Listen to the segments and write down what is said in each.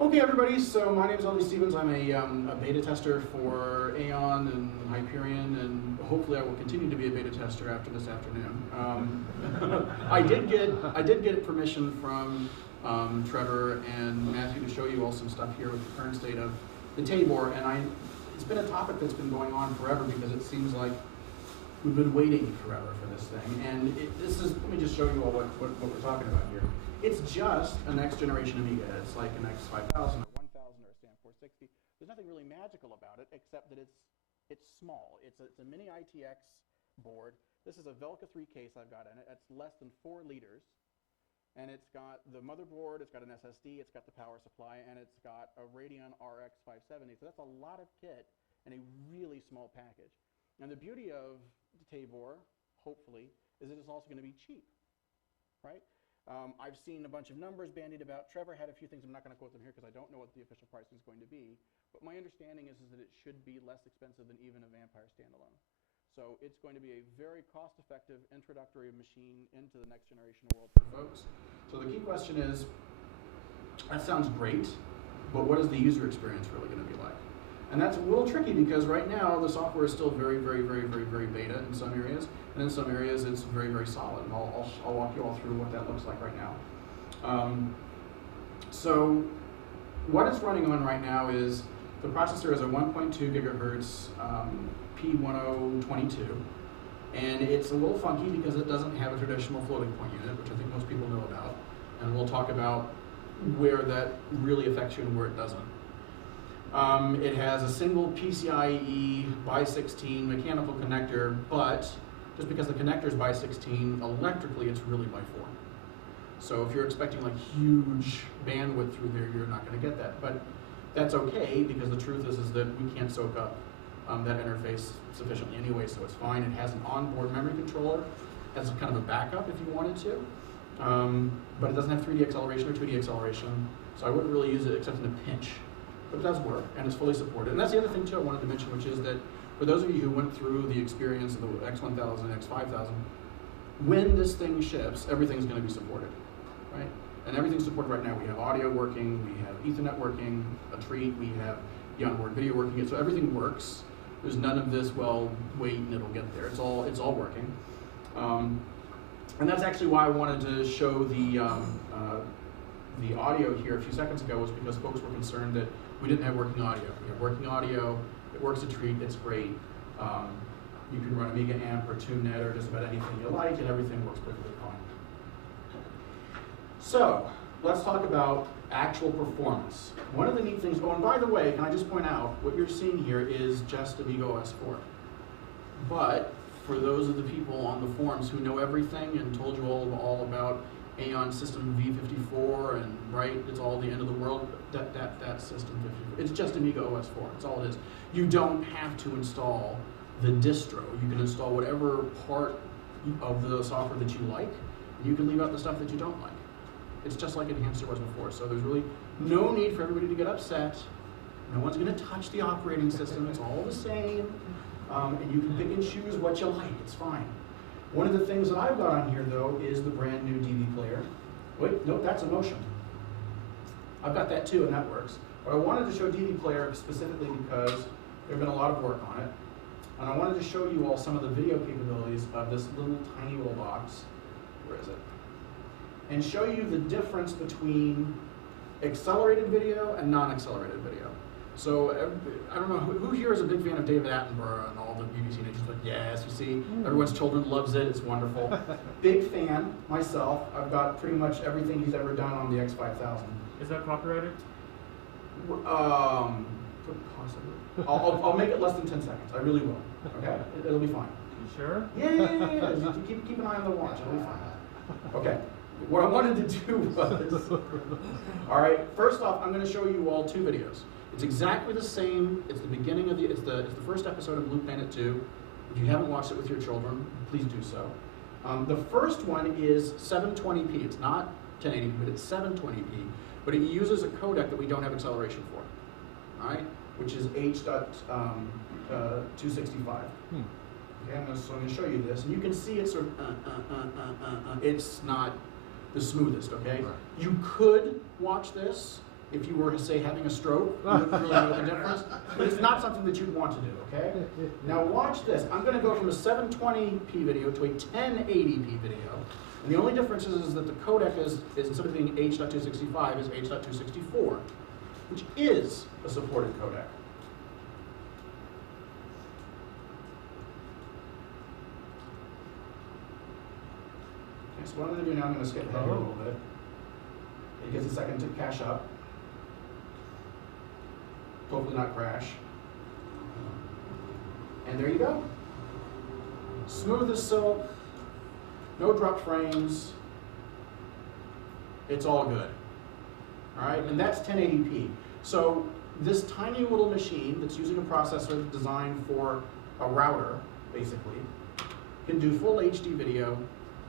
Okay, everybody, so my name is Eldee Stephens. I'm a beta tester for AmigaOne and Hyperion, and hopefully I will continue to be a beta tester after this afternoon. I did get permission from Trevor and Matthew to show you all some stuff here with the current state of the Tabor, and it's been a topic that's been going on forever because it seems like we've been waiting forever for this thing. And let me just show you all what we're talking about here. It's just a next generation Amiga. It's like an X5000 or 1000 or a SAM 460. There's nothing really magical about it except that it's small. It's a mini ITX board. This is a Velka 3 case I've got in it. It's less than 4 liters. And it's got the motherboard, it's got an SSD, it's got the power supply, and it's got a Radeon RX 570. So that's a lot of kit in a really small package. And the beauty of the Tabor, hopefully, is that it's also going to be cheap, right? I've seen a bunch of numbers bandied about. Trevor had a few things. I'm not going to quote them here because I don't know what the official pricing is going to be. But my understanding is that it should be less expensive than even a Vampire standalone. So it's going to be a very cost-effective introductory machine into the next generation world for folks. So the key question is, that sounds great, but what is the user experience really going to be like? And that's a little tricky because right now the software is still very, very, very, very, very beta in some areas, and in some areas it's very, very solid. And I'll walk you all through what that looks like right now. So what it's running on right now is the processor is a 1.2 gigahertz P1222, and it's a little funky because it doesn't have a traditional floating point unit, which I think most people know about, and we'll talk about where that really affects you and where it doesn't. It has a single PCIe by 16 mechanical connector, but just because the connector is by 16, electrically it's really by 4. So if you're expecting like huge bandwidth through there, you're not going to get that. But that's okay because the truth is that we can't soak up that interface sufficiently anyway, so it's fine. It has an onboard memory controller as kind of a backup if you wanted to, but it doesn't have 3D acceleration or 2D acceleration, so I wouldn't really use it except in a pinch. But it does work, and it's fully supported. And that's the other thing, too, I wanted to mention, which is that for those of you who went through the experience of the X1000 and X5000, when this thing ships, everything's going to be supported, right? And everything's supported right now. We have audio working, we have Ethernet working, a treat, we have the onboard video working. So everything works. There's none of this, well, wait and it'll get there. It's all working. And that's actually why I wanted to show the audio here a few seconds ago, was because folks were concerned that we didn't have working audio. We have working audio, it works a treat, it's great. You can run Amiga Amp or TuneNet or just about anything you like, and everything works perfectly fine. So, let's talk about actual performance. One of the neat things, oh, and by the way, can I just point out, what you're seeing here is just AmigaOS 4. But, for those of the people on the forums who know everything and told you all about AmigaOne system V54 and right, it's all the end of the world, that system 54. It's just AmigaOS 4, that's all it is. You don't have to install the distro. You can install whatever part of the software that you like, and you can leave out the stuff that you don't like. It's just like Enhancer was before, so there's really no need for everybody to get upset. No one's going to touch the operating system, it's all the same, and you can pick and choose what you like, it's fine. One of the things that I've got on here, though, is the brand new DV player. Wait, nope, that's Emotion. I've got that too, and that works. But I wanted to show DV player specifically because there's been a lot of work on it. And I wanted to show you all some of the video capabilities of this tiny little box. Where is it? And show you the difference between accelerated video and non-accelerated video. So, I don't know, who here is a big fan of David Attenborough and all the BBC Nations? Like, yes, you see, everyone's children loves it, it's wonderful. Big fan, myself. I've got pretty much everything he's ever done on the X5000. Is that copyrighted? Possibly. I'll make it less than 10 seconds, I really will, okay? It'll be fine. You sure? Yeah. Keep an eye on the watch, it'll be fine. Okay, what I wanted to do was, all right, first off, I'm gonna show you all 2 videos. It's exactly the same. It's the beginning of it's the first episode of Blue Planet 2. If you haven't watched it with your children, please do so. The first one is 720p. It's not 1080p, but it's 720p. But it uses a codec that we don't have acceleration for, all right? Which is H.265. Okay, so I'm going to show you this, and you can see it's sort of it's not the smoothest. Okay, you could watch this if you were, say, having a stroke, you wouldn't really know the difference. But it's not something that you'd want to do, okay? Now watch this. I'm going to go from a 720p video to a 1080p video. And the only difference is that the codec is instead of being H.265, is H.264, which is a supported codec. Okay, so what I'm going to do now, I'm going to skip ahead here a little bit. It gives a second to cache up. Hopefully not crash. And there you go. Smooth as silk, no dropped frames. It's all good. All right, and that's 1080p. So this tiny little machine that's using a processor designed for a router, basically, can do full HD video,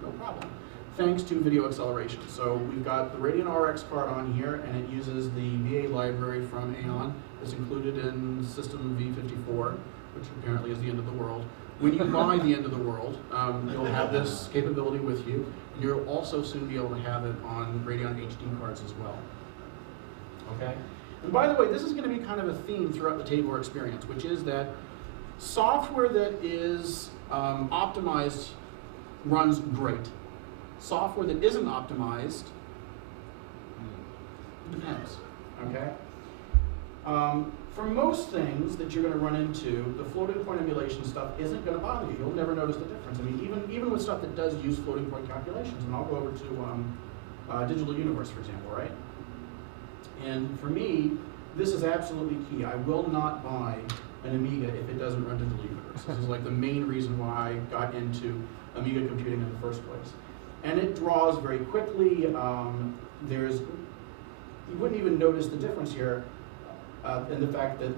no problem, thanks to video acceleration. So we've got the Radeon RX card on here, and it uses the VA library from AmigaOne. It's included in System V54, which apparently is the end of the world. When you buy the end of the world, you'll have this capability with you, and you'll also soon be able to have it on Radeon HD cards as well. Okay? And by the way, this is going to be kind of a theme throughout the Tabor experience, which is that software that is optimized runs great. Software that isn't optimized depends. Okay? For most things that you're going to run into, the floating point emulation stuff isn't going to bother you. You'll never notice the difference. I mean, even with stuff that does use floating point calculations, and I'll go over to Digital Universe, for example, right? And for me, this is absolutely key. I will not buy an Amiga if it doesn't run Digital Universe. This is like the main reason why I got into Amiga computing in the first place. And it draws very quickly. You wouldn't even notice the difference here in the fact that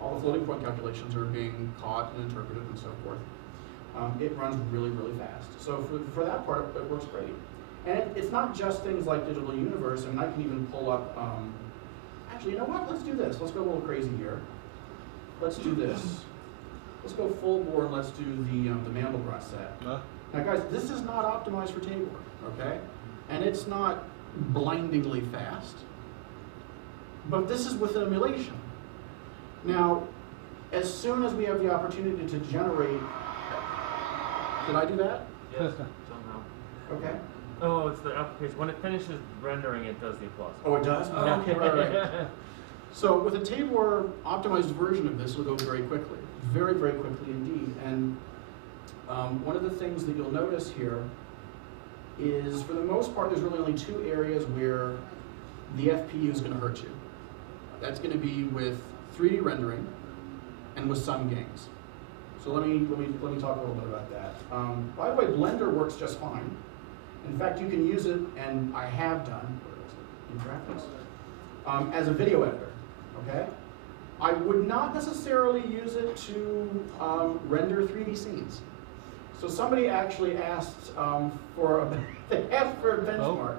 all the floating point calculations are being caught and interpreted and so forth. It runs really, really fast. So for that part, it works great. And it's not just things like Digital Universe. I mean, I can even pull up, actually, you know what? Let's do this. Let's go a little crazy here. Let's do this. Let's go full bore and let's do the Mandelbrot set. Now guys, this is not optimized for Tabor, okay? And it's not blindingly fast, but this is with an emulation. Now, as soon as we have the opportunity to generate, did I do that? Yes, somehow. Okay. Oh, it's the application. When it finishes rendering, it does the applause. Oh, it does? Oh, okay, right. So with a Tabor optimized version of this, it'll go very quickly. Very, very quickly indeed. And one of the things that you'll notice here is, for the most part, there's really only two areas where the FPU is going to hurt you. That's going to be with 3D rendering and with some games. So let me talk a little bit about that. By the way, Blender works just fine. In fact, you can use it, and I have done, in graphics, as a video editor. Okay? I would not necessarily use it to render 3D scenes. So somebody actually asked for a benchmark,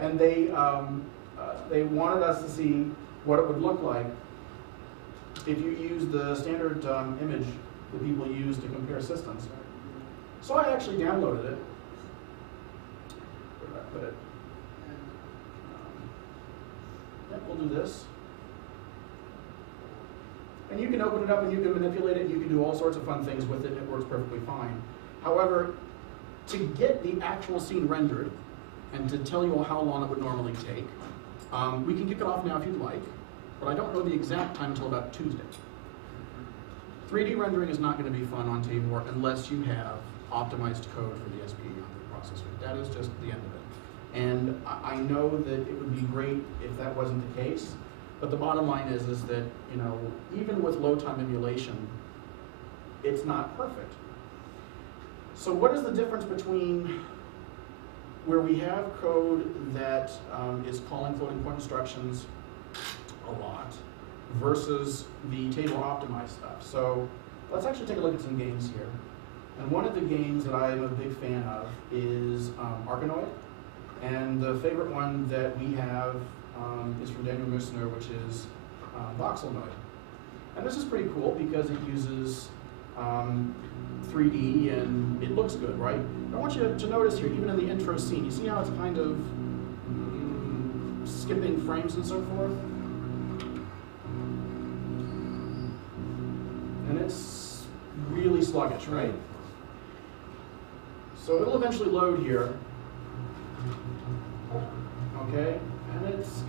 and they wanted us to see what it would look like if you use the standard image that people use to compare systems. So I actually downloaded it. Where did I put it? Yep, we'll do this. And you can open it up and you can manipulate it, and you can do all sorts of fun things with it, and it works perfectly fine. However, to get the actual scene rendered, and to tell you how long it would normally take, we can kick it off now if you'd like, but I don't know the exact time until about Tuesday. 3D rendering is not going to be fun on Tabor unless you have optimized code for the SPE on the processor. That is just the end of it. And I know that it would be great if that wasn't the case, but the bottom line is that, you know, even with low-time emulation, it's not perfect. So what is the difference between where we have code that is calling floating point instructions a lot versus the Tabor optimized stuff? So let's actually take a look at some games here. And one of the games that I'm a big fan of is Arkanoid. And the favorite one that we have is from Daniel Mussner, which is Voxelnoid. And this is pretty cool because it uses 3D and it looks good, right? I want you to notice here, even in the intro scene, you see how it's kind of skipping frames and so forth. And it's really sluggish, right? So it'll eventually load here. Okay, and it's,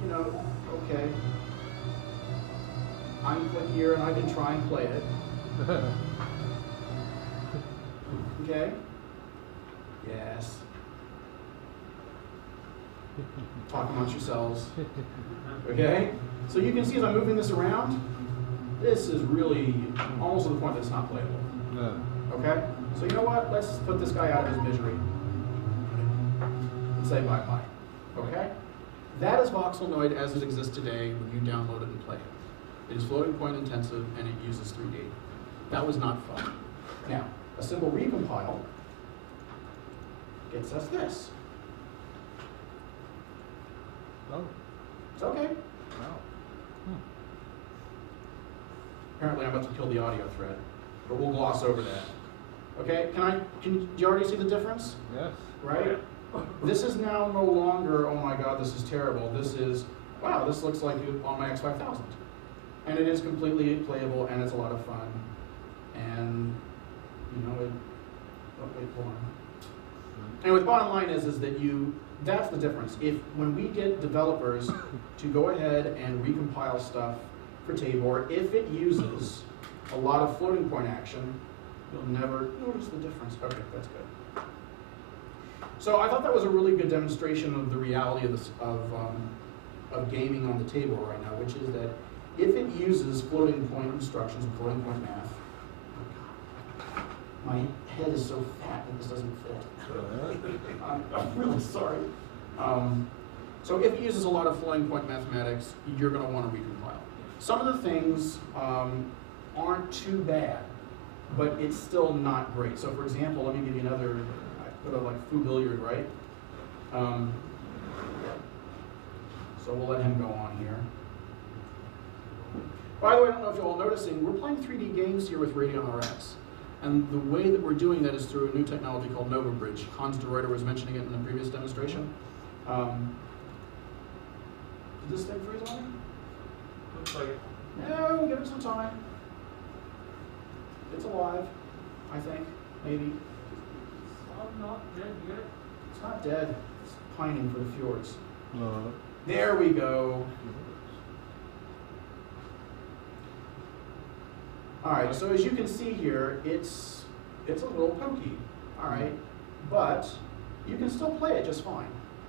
you know, okay. I'm clickier and I can try and play it. Okay? Yes. Talk amongst yourselves. Okay? So you can see as I'm moving this around, this is really almost to the point that it's not playable. No. Okay? So you know what? Let's put this guy out of his misery. And say bye-bye. Okay? That is Voxelnoid as it exists today when you download it and play it. It is floating point intensive and it uses 3D. That was not fun. Now, a simple recompile gets us this. Oh. It's okay. Wow. Apparently I'm about to kill the audio thread, but we'll gloss over that. Okay, do you already see the difference? Yes. Right? This is now no longer, oh my god, this is terrible. This is, wow, this looks like on my X5000. And it is completely playable and it's a lot of fun. And, you know, wait, hold on. Anyway, the bottom line is that that's the difference. When we get developers to go ahead and recompile stuff for Tabor, if it uses a lot of floating point action, you'll never notice the difference. Okay, that's good. So I thought that was a really good demonstration of the reality of gaming on the Tabor right now, which is that if it uses floating point instructions and floating point math, my head is so fat that this doesn't fit. I'm really sorry. So if it uses a lot of floating point mathematics, you're going to want to recompile. Some of the things aren't too bad, but it's still not great. So for example, let me give you another, I put a like foo billiard, right? So we'll let him go on here. By the way, I don't know if you're all noticing, we're playing 3D games here with Radeon RX. And the way that we're doing that is through a new technology called Nova Bridge. Hans de Ruyter was mentioning it in the previous demonstration. Did this thing freeze on me? Looks like it. No, give it some time. It's alive, I think, maybe. I'm not dead yet. It's not dead. It's pining for the fjords. No. There we go. All right, so as you can see here, it's a little pokey, all right? But you can still play it just fine,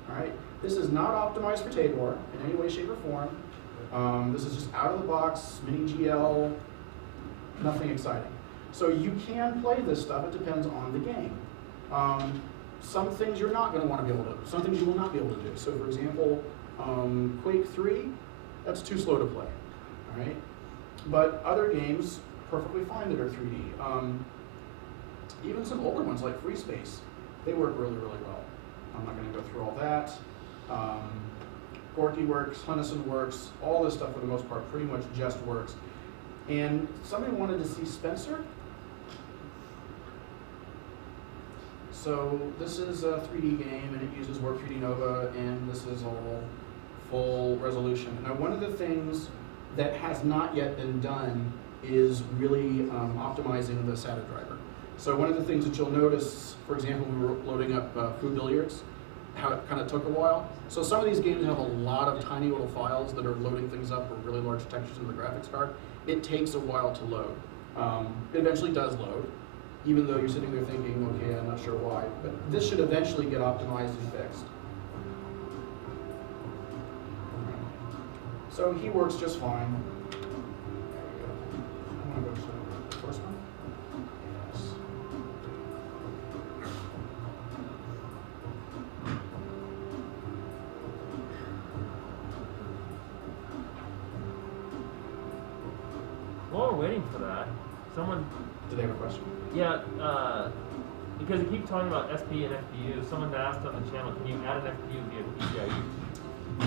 all right? This is not optimized for Tabor in any way, shape, or form. This is just out of the box, mini GL, nothing exciting. So you can play this stuff, it depends on the game. Some things you're not gonna wanna be able to, some things you will not be able to do. So for example, Quake 3, that's too slow to play, all right? But other games, perfectly fine that are 3D. Even some older ones like Free Space, they work really, really well. I'm not gonna go through all that. Gorky works, Hunnison works, all this stuff for the most part pretty much just works. And somebody wanted to see Spencer. So this is a 3D game and it uses Warp 3D Nova and this is all full resolution. Now one of the things that has not yet been done is really optimizing the SATA driver. So one of the things that you'll notice, for example, when we were loading up Foo Billiards, how it kind of took a while. So some of these games have a lot of tiny little files that are loading things up or really large textures into the graphics card. It takes a while to load. It eventually does load, even though you're sitting there thinking, okay, I'm not sure why. But this should eventually get optimized and fixed. So he works just fine. There we go. I want to go to the first one. Yes. While we're waiting for that, someone. Did they have a question? Yeah, because you keep talking about SP and FPU, someone asked on the channel, can you add an FPU via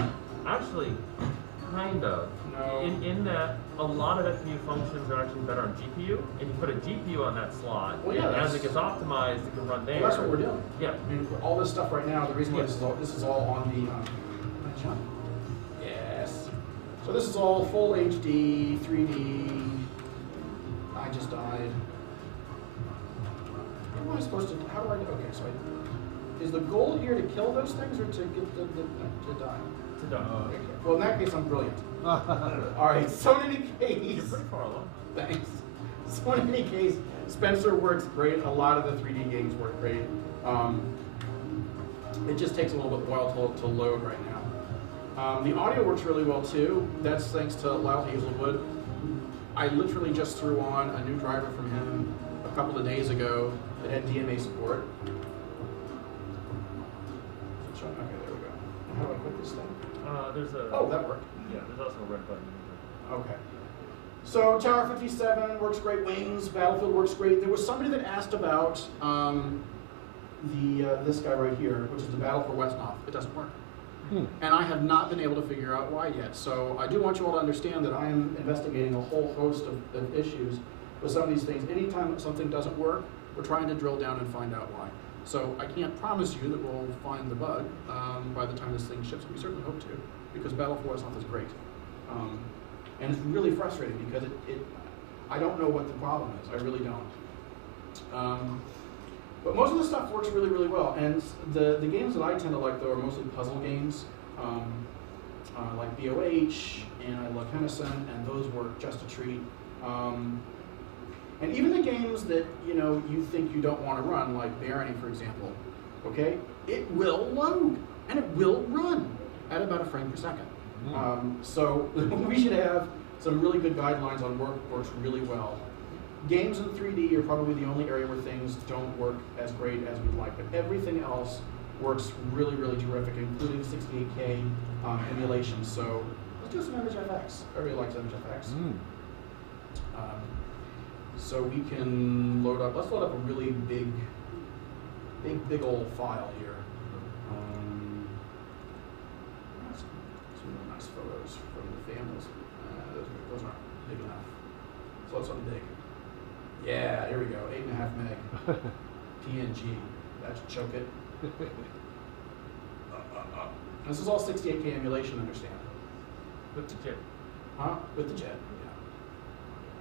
PCIe? Actually, kind of. No. In that, a lot of FPU functions are actually better on GPU, and you put a GPU on that slot, Well, yeah, and as that's- it gets optimized, it can run there. Well, that's what we're doing. Yeah. I mean, all this stuff right now, the reason why this is all on jump? Yes. So this is all full HD, 3D. I just died. How am I supposed to, how do I, okay, so is the goal here to kill those things or to get to die? To die. Okay. Well, in that case, I'm brilliant. All right, so in any case. You're pretty far along. Thanks. So in any case, Spencer works great. A lot of the 3D games work great. It just takes a little bit while to load right now. The audio works really well too. That's thanks to Lyle Hazelwood. I literally just threw on a new driver from him a couple of days ago that had DMA support. Okay, there we go. How do I quit this thing? There's a. Oh, that worked. Yeah, there's also a red button. Okay. So Tower 57 works great. Wings, Battlefield works great. There was somebody that asked about this guy right here, which is the Battle for Westnoff. It doesn't work. And I have not been able to figure out why yet. So I do want you all to understand that I am investigating a whole host of issues with some of these things. Anytime something doesn't work, we're trying to drill down and find out why. So I can't promise you that we'll find the bug by the time this thing ships. We certainly hope to, because Battle for Westnoff is great. And it's really frustrating because I don't know what the problem is. I really don't. But most of the stuff works really, really well. And the games that I tend to like, though, are mostly puzzle games, like BOH, and I love Henderson, and those work just a treat. And even the games that you think you don't want to run, like Barony, for example, okay, it will load and it will run at about a frame per second. So we should have some really good guidelines on what works really well. Games in 3D are probably the only area where things don't work as great as we'd like, but everything else works really, really terrific, including 68K emulation. So let's do some ImageFX. Everybody likes ImageFX. So we can load up, let's load up a really big old file here. Some really nice photos from the families. Those aren't big enough. So let's something big. Yeah, here we go, 8.5 meg. PNG, that should choke it. This is all 68K emulation, understand? With the jet. Huh? With the jet,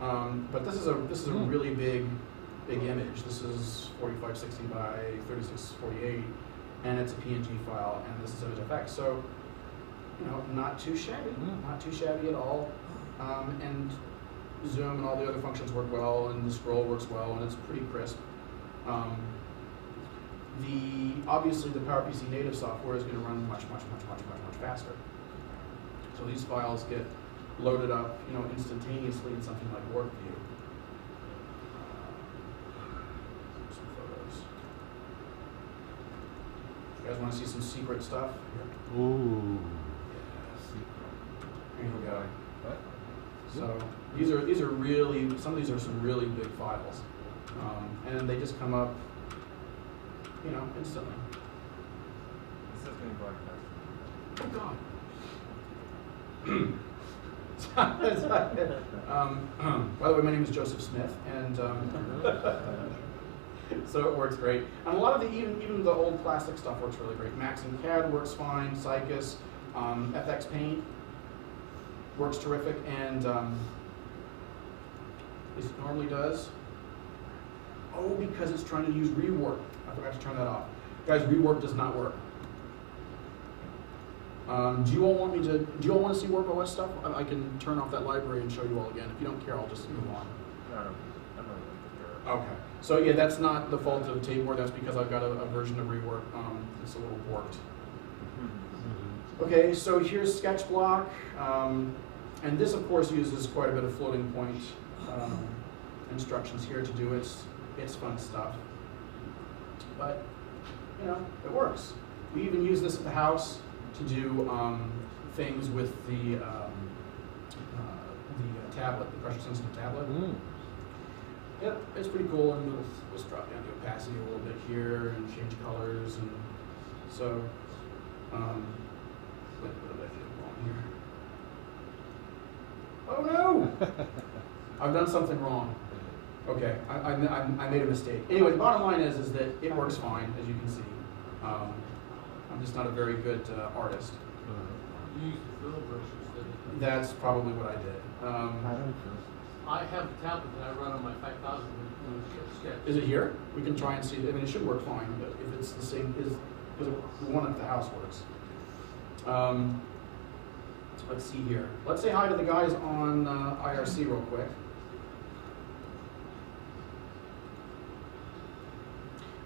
yeah. But this is a really big image. This is 4560 by 3648, and it's a PNG file, and this is ImageFX. So, not too shabby, not too shabby at all. And zoom and all the other functions work well, and the scroll works well, and it's pretty crisp. Obviously the PowerPC native software is going to run much faster. So these files get loaded up, instantaneously in something like WarpView. Some photos. You guys want to see some secret stuff? Here. Ooh. Here you go. So these are really, some of these are some really big files, and they just come up, instantly. This is being broadcast. Oh God. By the way, my name is Joseph Smith, and so it works great. And a lot of the even the old plastic stuff works really great. Max and CAD works fine. Cycus, FX Paint works terrific, and at least it normally does. Oh, because it's trying to use rework. I forgot to turn that off. Guys, rework does not work. Do you all want to see Warp OS stuff? I can turn off that library and show you all again. If you don't care, I'll just move on. No, I'm not. Okay. So yeah, that's not the fault of Tabor. That's because I've got a version of rework. It's a little warped. Okay, so here's sketch block, and this of course uses quite a bit of floating point instructions here to do its fun stuff. But it works. We even use this at the house to do things with the tablet, the pressure sensitive tablet. Yep, it's pretty cool, and we'll just drop down the opacity a little bit here and change colors, and so. What did I do wrong here? Oh no! I've done something wrong. Okay, I made a mistake. Anyway, the bottom line is that it works fine, as you can see. I'm just not a very good artist. that's probably what I did. I have a tablet that I run on my 5000 sketch. Is it here? We can try and see. I mean, it should work fine, but if it's the same, because the one at the house works. Let's see here. Let's say hi to the guys on IRC real quick.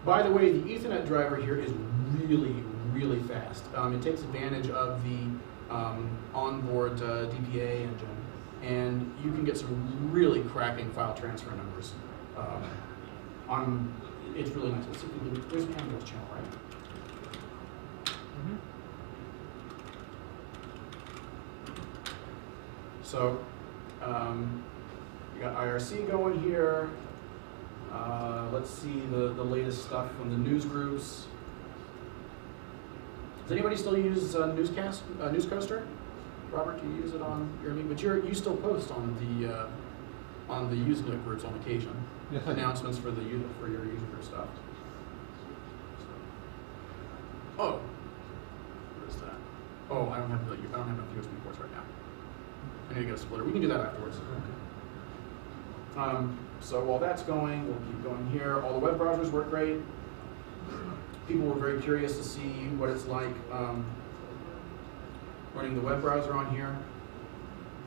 By the way, the Ethernet driver here is really, really fast. It takes advantage of the onboard DPA engine, and you can get some really cracking file transfer numbers. It's really nice. Let's see if we can, there's an Amiwest channel, right? Mm-hmm. So, you got IRC going here. Let's see the latest stuff from the news groups. Does anybody still use News Coaster? Robert, do you use it on your Amiga? But you still post on the Usenet groups on occasion. Yes, I do. Announcements for your user group stuff. Oh, what is that? Oh, I don't have enough USB ports right now. I need to get a splitter. We can do that afterwards. So while that's going, we'll keep going here. All the web browsers work great. People were very curious to see what it's like running the web browser on here.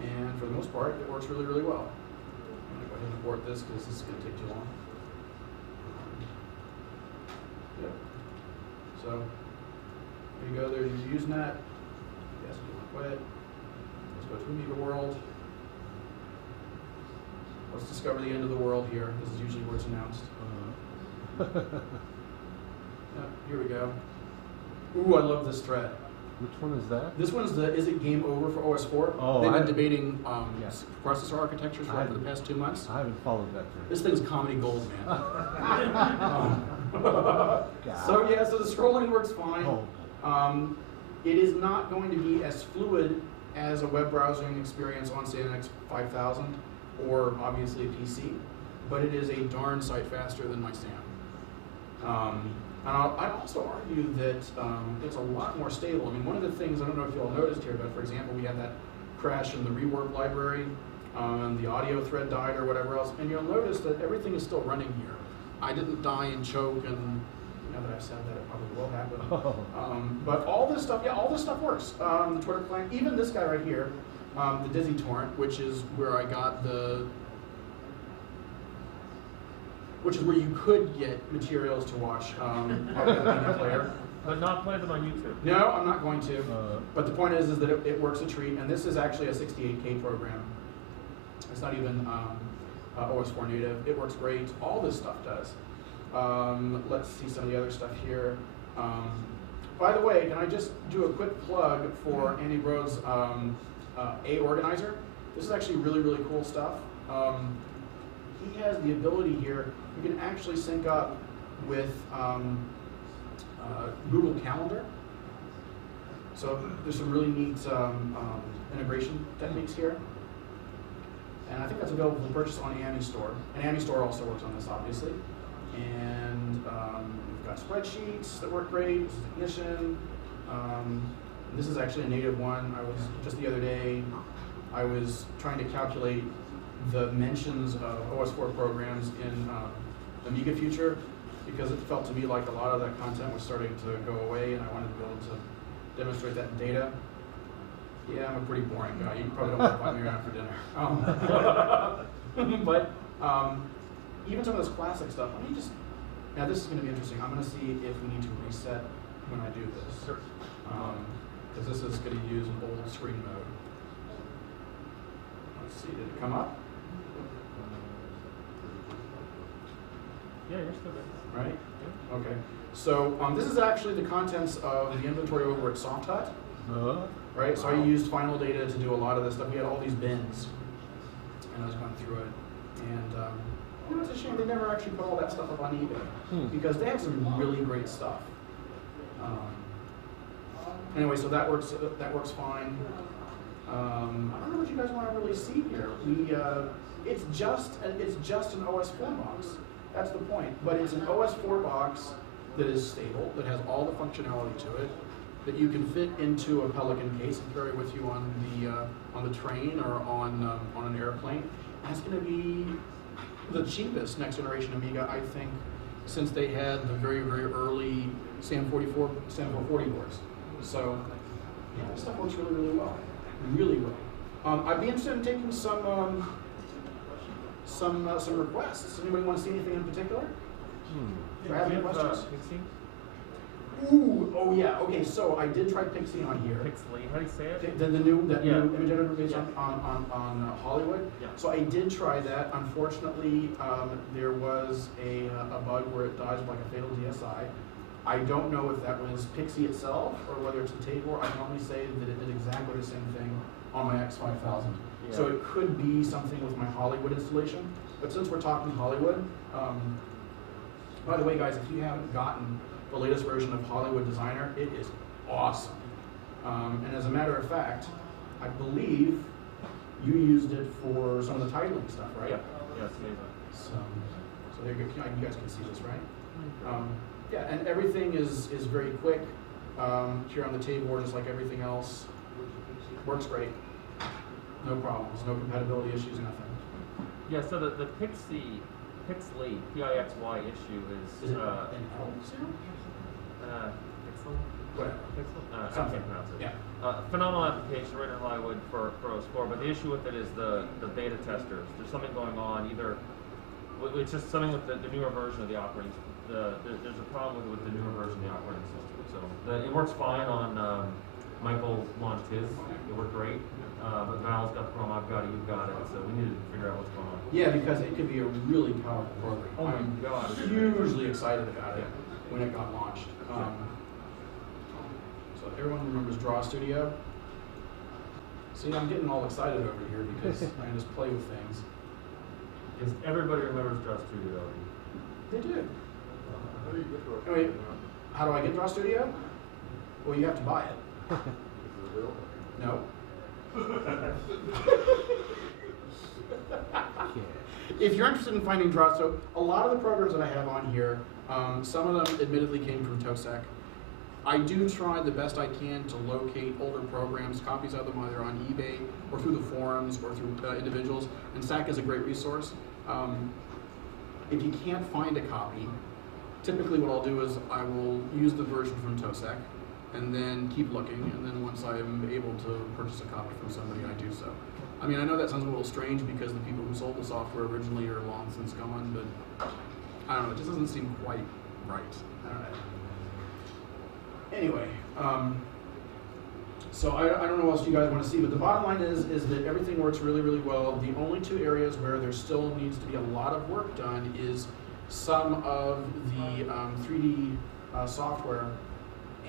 And for the most part, it works really, really well. I'm going to go ahead and abort this because this is going to take too long. Yep. So there you go. There's your Usenet. Yes, you want to quit. Let's go to Amiga World. Let's discover the end of the world here. This is usually where it's announced. Here we go. Ooh, I love this thread. Which one is that? This one's the is it game over for OS4? Oh, They've been debating yes. processor architectures for the past 2 months. I haven't followed that through. This thing's comedy gold, man. So yeah, so the scrolling works fine. Oh. It is not going to be as fluid as a web browsing experience on, say, an X5000 or obviously a PC, but it is a darn sight faster than my SAM. And I'd also argue that it's a lot more stable. I mean, one of the things, I don't know if you all noticed here, but for example, we had that crash in the rework library, the audio thread died or whatever else, and you'll notice that everything is still running here. I didn't die and choke, and now that I've said that, it probably will happen. But all this stuff, yeah, all this stuff works. The Twitter client, even this guy right here, the Dizzy torrent, which is where I got which is where you could get materials to watch on the player. But not play them on YouTube. No, I'm not going to. But the point is that it works a treat, and this is actually a 68K program. It's not even OS4 native. It works great. All this stuff does. Let's see some of the other stuff here. By the way, can I just do a quick plug for Andy Brode's A organizer? This is actually really, really cool stuff. He has the ability here, you can actually sync up with Google Calendar. So there's some really neat integration techniques here. And I think that's available for purchase on AmiStore. And AmiStore also works on this, obviously. And we've got spreadsheets that work great. This is Ignition. This is actually a native one. I was just the other day, I was trying to calculate the mentions of OS4 programs in Amiga Future because it felt to me like a lot of that content was starting to go away, and I wanted to be able to demonstrate that in data. Yeah, I'm a pretty boring guy. You probably don't want to find me around for dinner. But even some of this classic stuff, let me just, now this is going to be interesting. I'm going to see if we need to reset when I do this. Sure. Because this is going to use an old screen mode. Let's see, did it come up? Yeah, you're still there. Right? Yeah. Okay. So this is actually the contents of the inventory over at SoftHut. Right? So I used final data to do a lot of this stuff. We had all these bins, and I was going through it. And it's a shame they never actually put all that stuff up on eBay because they have some really great stuff. Anyway, so that works fine. I don't know what you guys want to really see here. It's just an OS4 box. That's the point. But it's an OS4 box that is stable, that has all the functionality to it. that you can fit into a Pelican case and carry with you on the train or on an airplane. That's going to be the cheapest next generation Amiga, I think, since they had the very, very early SAM 440 boards. So yeah, this stuff works really, really well. Really well. I'd be interested in taking some requests. Anybody want to see anything in particular? Do I have any questions? Pixie? Ooh, oh yeah. Okay, so I did try Pixie on here. Pixley, how do you say it? The new Yeah. image editor based Yeah. on Hollywood. Yeah. So I did try that. Unfortunately, there was a bug where it dodged like a fatal DSI. I don't know if that was Pixie itself or whether it's the Tabor. I can only say that it did exactly the same thing on my X5000. Yeah. So it could be something with my Hollywood installation. But since we're talking Hollywood, by the way, guys, if you haven't gotten the latest version of Hollywood Designer, it is awesome. And as a matter of fact, I believe you used it for some of the titling stuff, right? Yeah, it's amazing. So there you go. You guys can see this, right? Yeah, and everything is very quick. Here on the Tabor, just like everything else, works great. No problems, no compatibility issues, nothing. Yeah, so the Pixley P-I-X-Y issue is Is it an L sound? Pixel? Whatever. Pixel? I Something. can't pronounce it. Yeah. Phenomenal application right in Hollywood for OS4, but the issue with it is the beta testers. There's something going on, it's just something with the newer version of the operating system. There's a problem with the newer version of the operating system. So it works fine on, Michael launched his, it worked great. But Val's got the problem, I've got it, you've got it, so we need to figure out what's going on. Yeah, because it could be a really powerful program. Oh my I'm God. hugely excited about it when it got launched. So everyone remembers Draw Studio. See, I'm getting all excited over here because I can just play with things. Because everybody remembers Draw Studio. They do. Anyway, how do I get Draw Studio? Well, you have to buy it. No. If you're interested in finding Draw, so a lot of the programs that I have on here, some of them admittedly came from TOSEC. I do try the best I can to locate older programs, copies of them either on eBay or through the forums or through individuals, and SAC is a great resource. If you can't find a copy, typically what I'll do is I will use the version from TOSEC and then keep looking, and then once I'm able to purchase a copy from somebody, I do so. I mean, I know that sounds a little strange because the people who sold the software originally are long since gone, but I don't know, it just doesn't seem quite right. I don't know. Anyway, so I don't know what else you guys want to see, but the bottom line is that everything works really, really well. The only two areas where there still needs to be a lot of work done is some of the 3D software,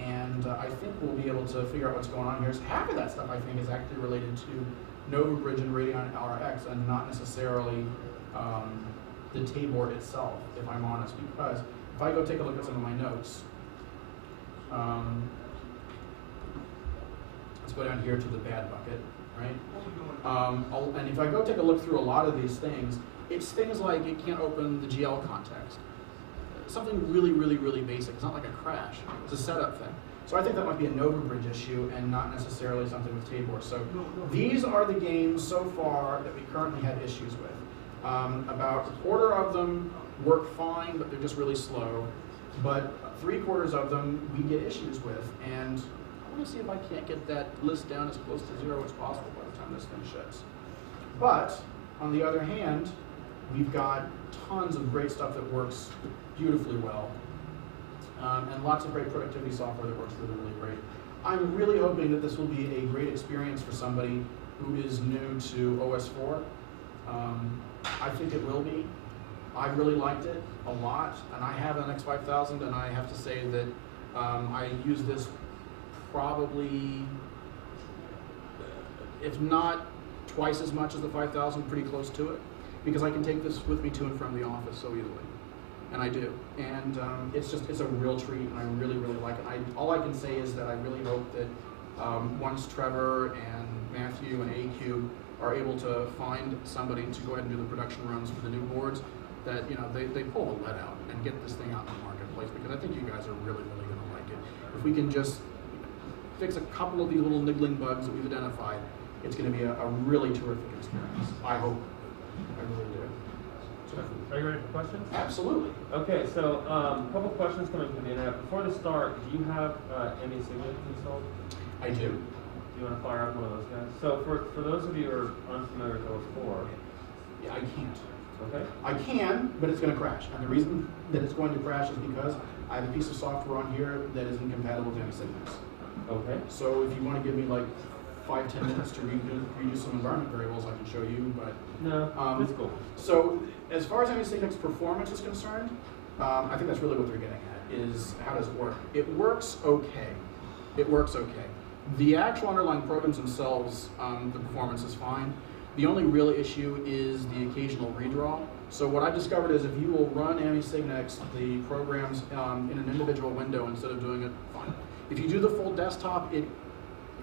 and I think we'll be able to figure out what's going on here. So half of that stuff, I think, is actually related to Nova Bridge and Radeon RX, and not necessarily the Tabor itself, if I'm honest, because if I go take a look at some of my notes, let's go down here to the bad bucket, right? And if I go take a look through a lot of these things, it's things like it can't open the GL context. Something really, really, really basic. It's not like a crash. It's a setup thing. So I think that might be a Nova Bridge issue and not necessarily something with Tabor. So these are the games so far that we currently have issues with. About a quarter of them work fine, but they're just really slow. But 3/4 of them we get issues with. And I want to see if I can't get that list down as close to 0 as possible by the time this thing ships. But on the other hand, we've got tons of great stuff that works beautifully well. And lots of great productivity software that works really, really great. I'm really hoping that this will be a great experience for somebody who is new to OS4. I think it will be. I really liked it a lot, and I have an X5000, and I have to say that I use this probably, if not twice as much as the 5000, pretty close to it, because I can take this with me to and from the office so easily. And I do. And it's a real treat, and I really, really like it. All I can say is that I really hope that once Trevor and Matthew and AQ are able to find somebody to go ahead and do the production runs for the new boards, that they pull the lead out and get this thing out in the marketplace, because I think you guys are really, really going to like it. If we can just fix a couple of these little niggling bugs that we've identified, it's going to be a really terrific experience. I hope. I really do. So, Are you ready for questions? absolutely. Okay, so a couple questions coming from the internet. Before the start, do you have any signatures installed? I do. Do you want to fire up one of those guys? So for those of you who are unfamiliar with OS4, Yeah, I can't. okay? I can, but it's going to crash. And the reason that it's going to crash is because I have a piece of software on here that is incompatible with any signals. Okay. So if you want to give me like 5-10 minutes to redo some environment variables, I can show you. But No, that's cool. so as far as Amiga performance is concerned, I think that's really what they're getting at, is how does it work? It works okay. It works okay. The actual underlying programs themselves, the performance is fine. The only real issue is the occasional redraw. So what I've discovered is if you will run Amiga the programs in an individual window instead of doing it, fine. If you do the full desktop,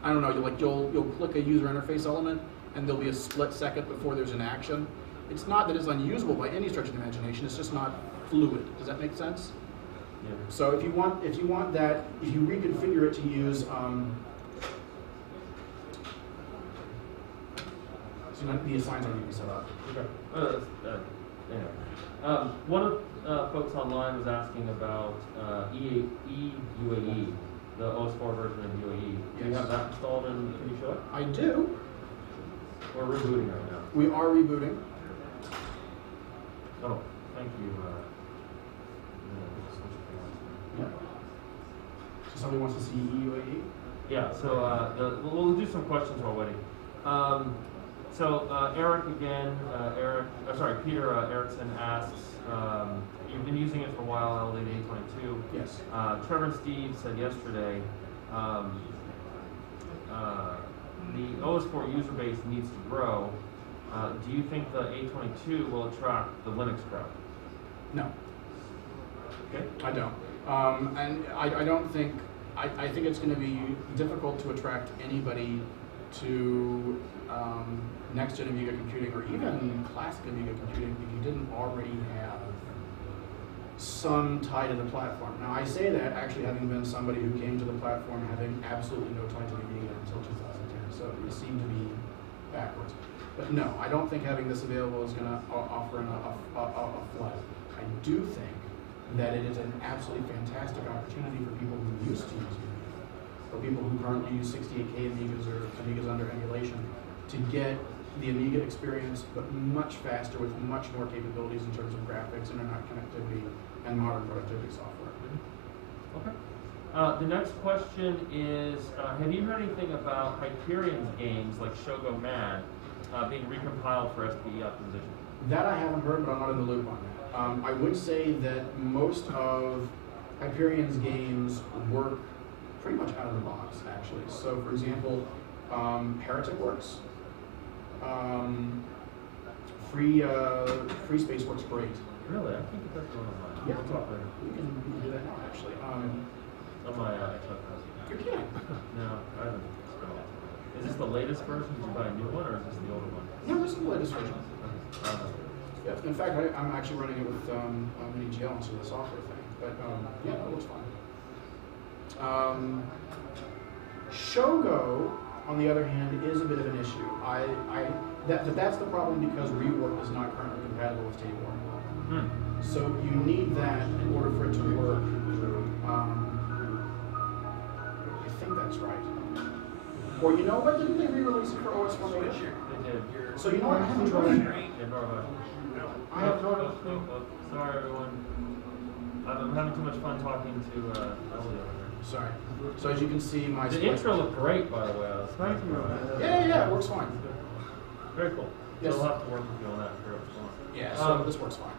I don't know, you'll click a user interface element and there'll be a split second before there's an action. It's not that it's unusable by any stretch of the imagination, it's just not fluid. Does that make sense? Yeah. So if you want that, if you reconfigure it to use so the assigns aren't even set up. Okay. Anyway. One of folks online was asking about EUAE, the OS4 version of UAE. Do you Yes. have that installed and can you show it? I do. We're rebooting right now. We are rebooting. Oh, thank you. Yeah. So somebody wants to see EUAE? Yeah, so we'll do some questions while waiting. Eric again, Peter Erickson asks, you've been using it for a while, Eldee A1222. Yes. Trevor and Steve said yesterday, the OS4 user base needs to grow. Do you think the A22 will attract the Linux crowd? No. Okay. I don't. And I don't think, I think it's going to be difficult to attract anybody to next-gen Amiga computing or even classic Amiga computing if you didn't already have some tie to the platform. Now I say that actually having been somebody who came to the platform having absolutely no tie to the Amiga until 2010, so it seemed to be backwards. But no, I don't think having this available is going to offer a flood. I do think that it is an absolutely fantastic opportunity for people who used to use Amiga, or people who currently use 68K Amigas or Amigas under emulation, to get the Amiga experience, but much faster with much more capabilities in terms of graphics, internet connectivity, and modern productivity software. Okay. The next question is, have you heard anything about Hyperion's games like Shogo Mad being recompiled for SPE optimization? That I haven't heard, but I'm not in the loop on that. I would say that most of Hyperion's games work pretty much out of the box, actually. So, for example, Heretic works. Free Space works great. Really? I think that's going on. Yeah, We'll talk later. we can do that now, actually. On my Xbox. You're kidding. No, I haven't. Is this the latest version? Did you buy a new one, or is this the older one? No, this is the latest version. Okay. Yeah, in fact, I'm actually running it with Mini-GL instead of the software thing. But yeah, it looks fine. Shogo, on the other hand, is a bit of an issue. That's the problem because rework is not currently compatible with Tabor. So you need that in order for it to work. I think that's right. Or you know what? Didn't they re-release it for OS1 later? They did. So you know what? I haven't tried it. Yeah, nor have I have tried it. Sorry, everyone. I'm having too much fun talking to Eldee over here. Sorry. So as you can see, my The intro looked great, by the way. I was thank you. Yeah, it works fine. Very cool. Yes. So we'll have to work with you on that for what's going on. Yeah, so this works fine.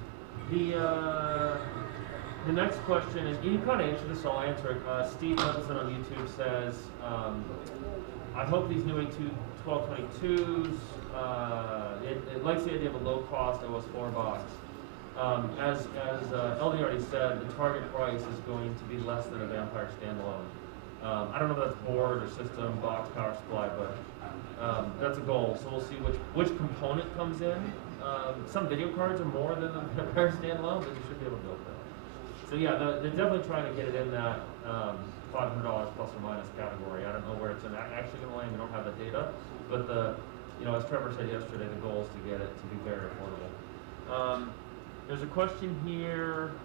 The next question, and you kind of answered this, so I'll answer it. Steve Levinson on YouTube says, I hope these new A1222s, it likes the idea of a low-cost OS4 box. As Eldee already said, the target price is going to be less than a Vampire standalone. I don't know if that's board or system, box, power supply, but that's a goal. So we'll see which component comes in. Some video cards are more than the Vampire standalone, but you should be able to build that. So yeah, they're definitely trying to get it in that $500 plus or minus category. I don't know where it's actually going to land. We don't have the data, but as Trevor said yesterday, the goal is to get it to be very affordable. There's a question here: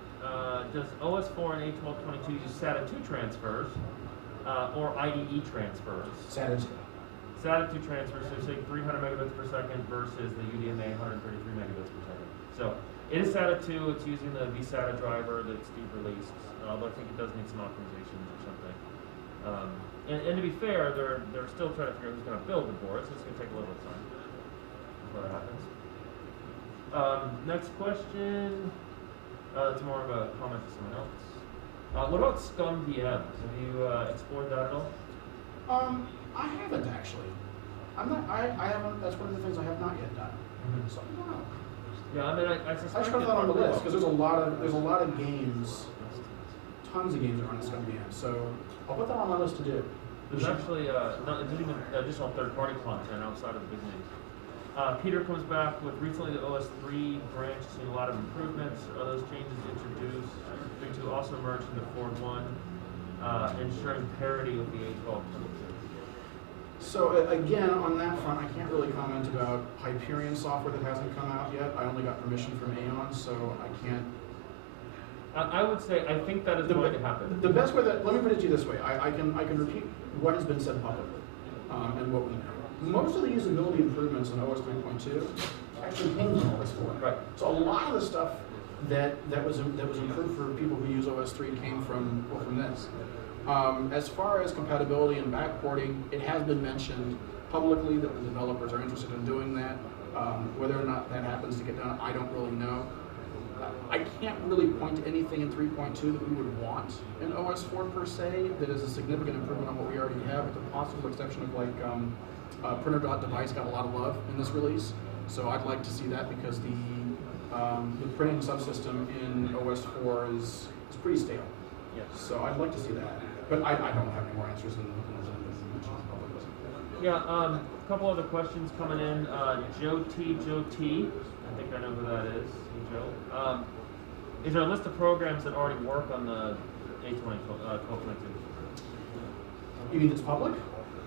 does OS4 and A1222 use SATA 2 transfers or IDE transfers? SATA 2. SATA 2 transfers, so say 300 megabits per second versus the UDMA 133 megabits per second. So it is SATA 2. It's using the vSATA driver that Steve released, although I think it does need some optimizations or something. And to be fair, they're still trying to figure out who's going to build the board, so it's going to take a little bit of time before that happens. Next question. That's more of a comment to someone else. What about Scum VMs? Have you explored that at all? I haven't actually. I haven't. That's one of the things I have not yet done. Mm-hmm. So I don't know. Yeah, I mean, I suspect I just put that on the list because there's a lot of games, tons of games that run on Scum VM. So I'll put that on my list to do. There's actually there's even additional third-party content outside of the big names. Peter comes back with recently the OS3 branch has seen a lot of improvements. Are those changes introduced to also merge into Ford 1, ensuring parity with the A1222? So again, on that front, I can't really comment about Hyperion software that hasn't come out yet. I only got permission from Aon, so I can't. I would say I think that is going to happen. The best way that, let me put it to you this way, I can repeat what has been said publicly and what we know. Most of the usability improvements in OS 3.2 actually came from OS 4. Right. So a lot of the stuff that was improved for people who use OS 3 came from this. As far as compatibility and backporting, it has been mentioned publicly that the developers are interested in doing that. Whether or not that happens to get done, I don't really know. I can't really point to anything in 3.2 that we would want in OS 4 per se that is a significant improvement on what we already have, with the possible exception of like printer.device got a lot of love in this release. So I'd like to see that because the printing subsystem in OS 4 is pretty stale. Yes. So I'd like to see that. But I don't have any more answers than publicly. Yeah, a couple other questions coming in. Joe T. I think I know who that is. Joe. Is there a list of programs that already work on the A1222? You mean it's public?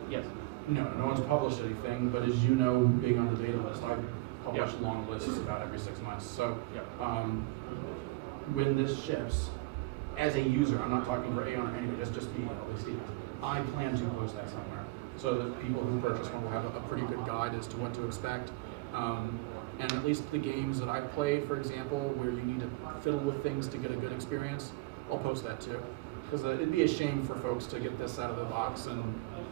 Yes. No one's published anything, but as you know, being on the beta list, I publish long lists about every 6 months. So when this ships, as a user, I'm not talking for Aon or anybody, just me, Eldee Stephens, I plan to post that somewhere so that people who purchase one will have a pretty good guide as to what to expect. And at least the games that I've played, for example, where you need to fiddle with things to get a good experience, I'll post that too. Because it'd be a shame for folks to get this out of the box and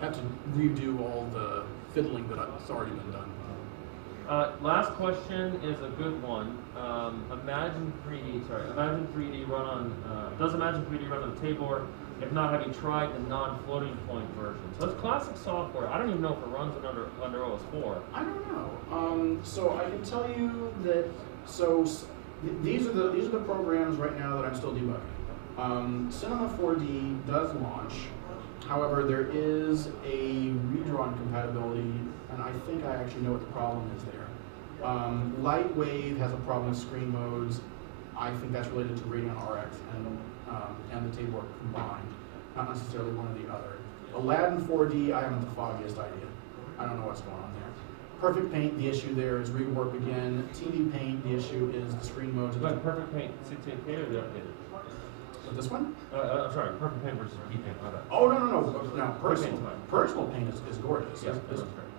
have to redo all the fiddling that's already been done. Last question is a good one. Imagine 3D run on, does Imagine 3D run on Tabor? If not, have you tried the non-floating point version? So it's classic software. I don't even know if it runs under OS 4. I don't know. So I can tell you that. These are the programs right now that I'm still debugging. Cinema 4D does launch. However, there is a redrawn compatibility, and I think I actually know what the problem is there. Lightwave has a problem with screen modes. I think that's related to Radeon RX and the Tabor combined, not necessarily one or the other. Aladdin 4D, I haven't the foggiest idea. I don't know what's going on there. Perfect Paint, the issue there is rework again. TV Paint, the issue is the screen modes. But Perfect Paint 68K or the updated? This one? I'm sorry, Perfect Paint versus P-Paint. Oh, no. Personal Paint is gorgeous. Yeah,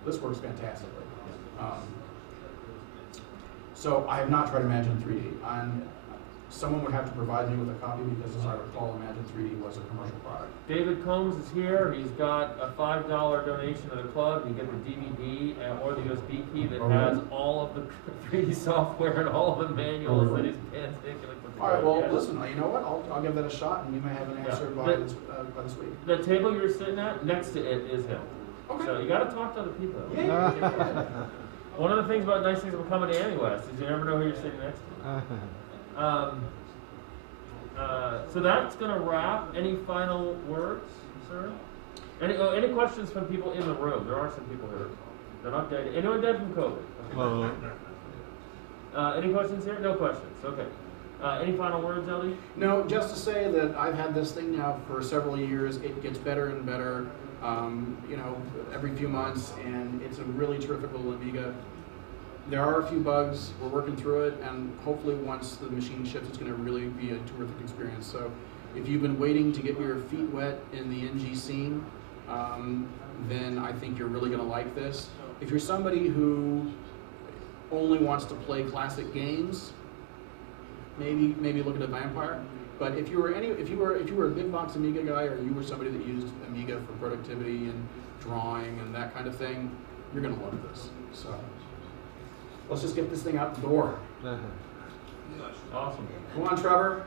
this works fantastically. So I have not tried Imagine 3D. Someone would have to provide me with a copy because, as I recall, Imagine 3D was a commercial product. David Combs is here. He's got a $5 donation to the club. You get the DVD or the USB key that has all of the 3D software and all of the manuals that he's painstakingly put together. All right, well, listen, you know what? I'll give that a shot, and we may have an answer by this week. The table you're sitting at, next to it is him. Okay. So you got to talk to other people. Yeah. One of the things about nice things about coming to Amiwest is you never know who you're sitting next to. So that's going to wrap. Any final words, sir? Any questions from people in the room? There are some people here. They're not dead. Anyone dead from COVID? Well, Any questions here? No questions. Okay. Any final words, Eldee? No, just to say that I've had this thing now for several years. It gets better and better, you know, every few months, and it's a really terrific little Amiga. There are a few bugs. We're working through it, and hopefully once the machine ships, it's going to really be a terrific experience. So if you've been waiting to get your feet wet in the NG scene, then I think you're really going to like this. If you're somebody who only wants to play classic games, maybe look at a Vampire. But if you were a big box Amiga guy, or you were somebody that used Amiga for productivity and drawing and that kind of thing, you're going to love this. So let's just get this thing out the door. Awesome. Come on, Trevor.